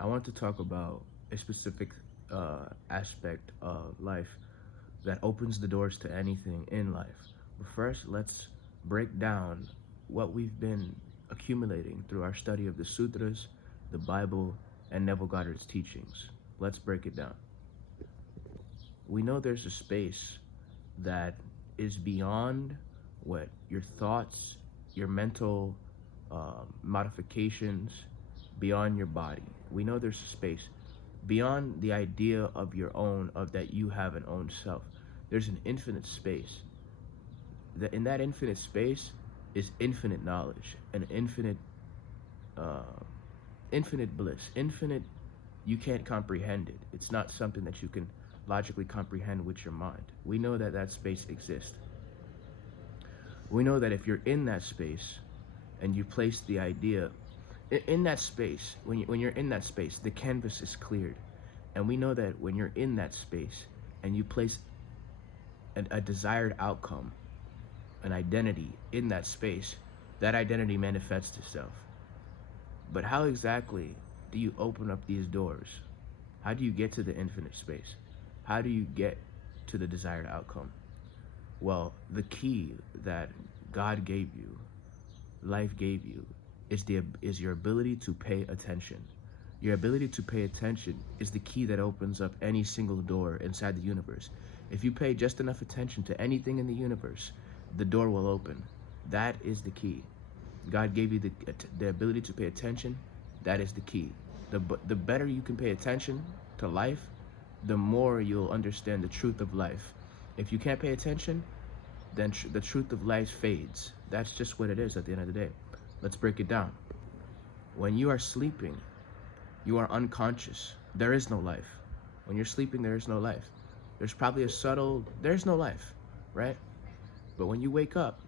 I want to talk about a specific aspect of life that opens the doors to anything in life. But first, let's break down what we've been accumulating through our study of the sutras, the Bible, and Neville Goddard's teachings. Let's break it down. We know there's a space that is beyond what your thoughts, your mental modifications, beyond your body. We know there's a space beyond the idea of your own, of that you have an own self. There's an infinite space. That in that infinite space is infinite knowledge and uh, infinite bliss. Infinite, you can't comprehend it. It's not something that you can logically comprehend with your mind. We know that that space exists. We know that if you're in that space and you place the idea in that space, when you're in that space, the canvas is cleared. And we know that when you're in that space and you place a desired outcome, an identity in that space, that identity manifests itself. But how exactly do you open up these doors? How do you get to the infinite space? How do you get to the desired outcome? Well, the key that God gave you, life gave you, is your ability to pay attention. Your ability to pay attention is the key that opens up any single door inside the universe. If you pay just enough attention to anything in the universe, the door will open. That is the key. God gave you the ability to pay attention. That is the key. The better you can pay attention to life, the more you'll understand the truth of life. If you can't pay attention, then the truth of life fades. That's just what it is at the end of the day. Let's break it down. When you are sleeping, you are unconscious. There is no life. When you're sleeping, there is no life. There's probably there's no life, right? But when you wake up,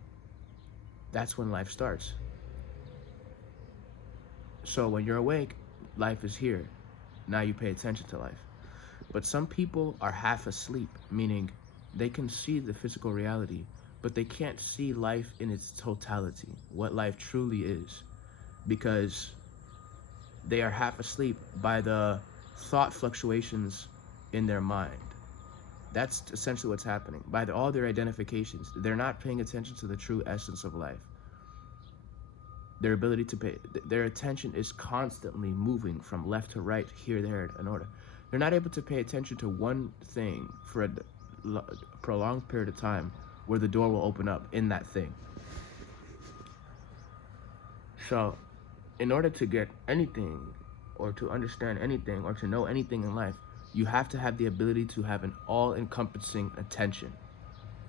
that's when life starts. So when you're awake, life is here. Now you pay attention to life. But some people are half asleep, meaning they can see the physical reality, but they can't see life in its totality, what life truly is, because they are half asleep by the thought fluctuations in their mind. That's essentially what's happening. By all their identifications, they're not paying attention to the true essence of life. Their ability to their attention is constantly moving from left to right, here, there, in order. They're not able to pay attention to one thing for a prolonged period of time where the door will open up in that thing. So, in order to get anything, or to understand anything, or to know anything in life, you have to have the ability to have an all-encompassing attention,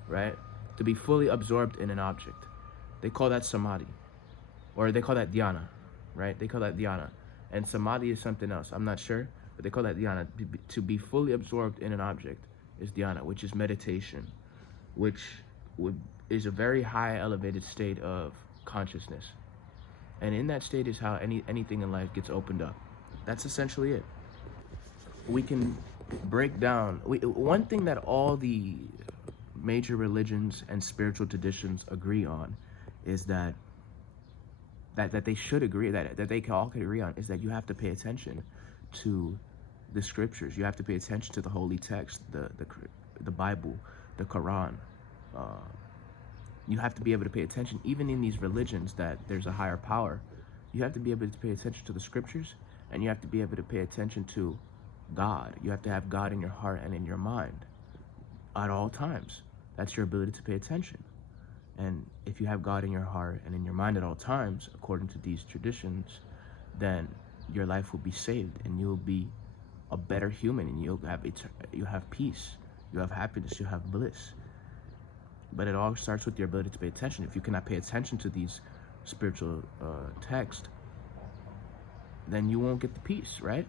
right? To be fully absorbed in an object. They call that samadhi, or they call that dhyana, right? They call that dhyana. And samadhi is something else. I'm not sure, but they call that dhyana. To be fully absorbed in an object is dhyana, which is meditation, which is a very high elevated state of consciousness. And in that state is how anything in life gets opened up. That's essentially it. We can break down, one thing that all the major religions and spiritual traditions agree on is that they should agree, that they all could agree on, is that you have to pay attention to the scriptures. You have to pay attention to the holy text, the Bible, the Quran. You have to be able to pay attention, even in these religions that there's a higher power. You have to be able to pay attention to the scriptures, and you have to be able to pay attention to God. You have to have God in your heart and in your mind at all times. That's your ability to pay attention. And if you have God in your heart and in your mind at all times, according to these traditions, then your life will be saved, and you'll be a better human, and you'll have peace, you have happiness, you have bliss. But it all starts with your ability to pay attention. If you cannot pay attention to these spiritual texts, then you won't get the peace, right?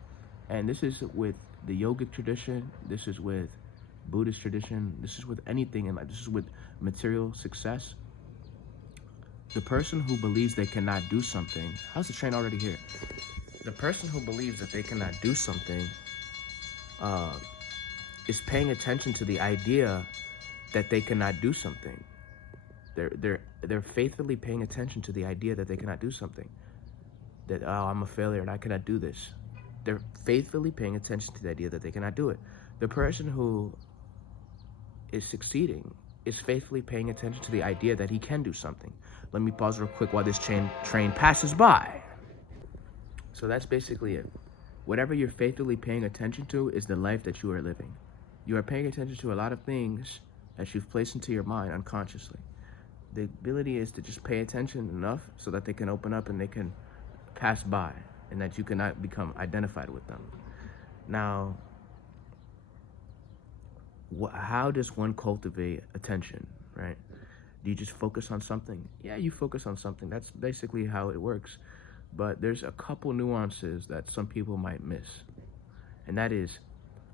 And this is with the yogic tradition, this is with Buddhist tradition, this is with anything in life, this is with material success. The person who believes they cannot do something, how's the train already here? The person who believes that they cannot do something is paying attention to the idea that they cannot do something. They're faithfully paying attention to the idea that they cannot do something. That, oh, I'm a failure and I cannot do this. They're faithfully paying attention to the idea that they cannot do it. The person who is succeeding is faithfully paying attention to the idea that he can do something. Let me pause real quick while this train passes by. So that's basically it. Whatever you're faithfully paying attention to is the life that you are living. You are paying attention to a lot of things that you've placed into your mind unconsciously. The ability is to just pay attention enough so that they can open up and they can pass by, and that you cannot become identified with them. Now, how does one cultivate attention, right? Do you just focus on something? Yeah, you focus on something. That's basically how it works. But there's a couple nuances that some people might miss. And that is,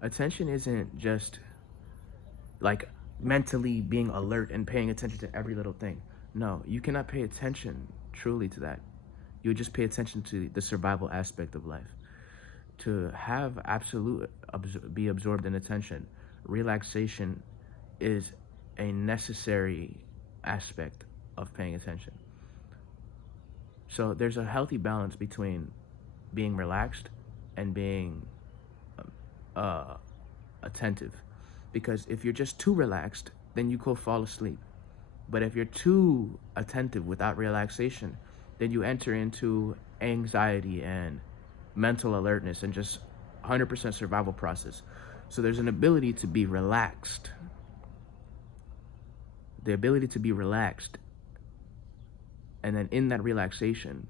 attention isn't just like mentally being alert and paying attention to every little thing. No, you cannot pay attention truly to that. You would just pay attention to the survival aspect of life. To have be absorbed in attention, relaxation is a necessary aspect of paying attention. So there's a healthy balance between being relaxed and being attentive. Because if you're just too relaxed, then you could fall asleep. But if you're too attentive without relaxation, then you enter into anxiety and mental alertness and just 100% survival process. So there's an ability to be relaxed. The ability to be relaxed. And then in that relaxation,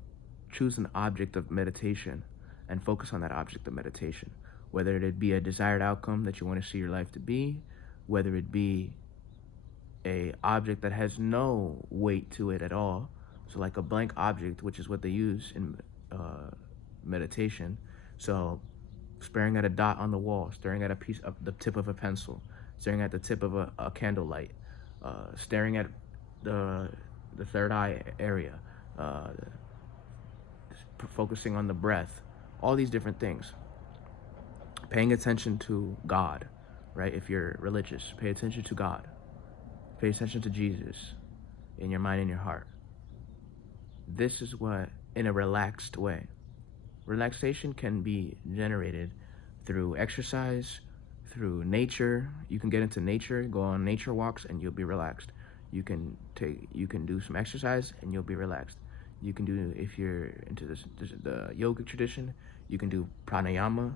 choose an object of meditation and focus on that object of meditation. Whether it be a desired outcome that you want to see your life to be, whether it be a object that has no weight to it at all, so like a blank object, which is what they use in meditation. So staring at a dot on the wall, staring at a piece of the tip of a pencil, staring at the tip of a candle light, staring at the third eye area, focusing on the breath, all these different things. Paying attention to God, right? If you're religious, pay attention to God. Pay attention to Jesus in your mind and your heart. This is what, in a relaxed way. Relaxation can be generated through exercise, through nature. You can get into nature, go on nature walks, and you'll be relaxed. You can do some exercise, and you'll be relaxed. You can do, if you're into the yoga tradition, you can do pranayama,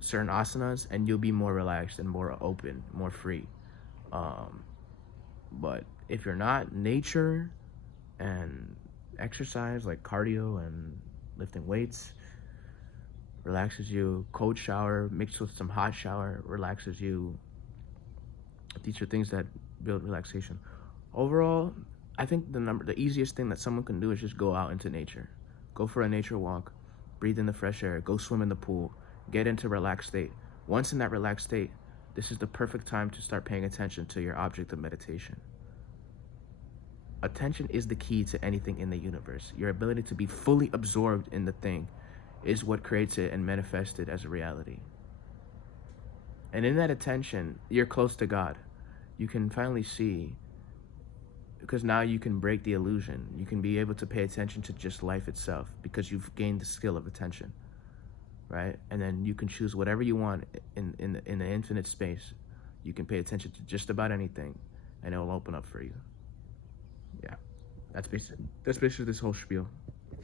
certain asanas, and you'll be more relaxed and more open, more free. But if you're not, nature and exercise like cardio and lifting weights relaxes you. Cold shower mixed with some hot shower relaxes you. These are things that build relaxation. Overall, I think the easiest thing that someone can do is just go out into nature. Go for a nature walk, breathe in the fresh air, go swim in the pool, get into relaxed state. Once in that relaxed state, this is the perfect time to start paying attention to your object of meditation. Attention is the key to anything in the universe. Your ability to be fully absorbed in the thing is what creates it and manifests it as a reality. And in that attention, you're close to God. You can finally see, because now you can break the illusion. You can be able to pay attention to just life itself because you've gained the skill of attention, right? And then you can choose whatever you want in the infinite space. You can pay attention to just about anything, and it will open up for you. Yeah, that's basically this whole spiel.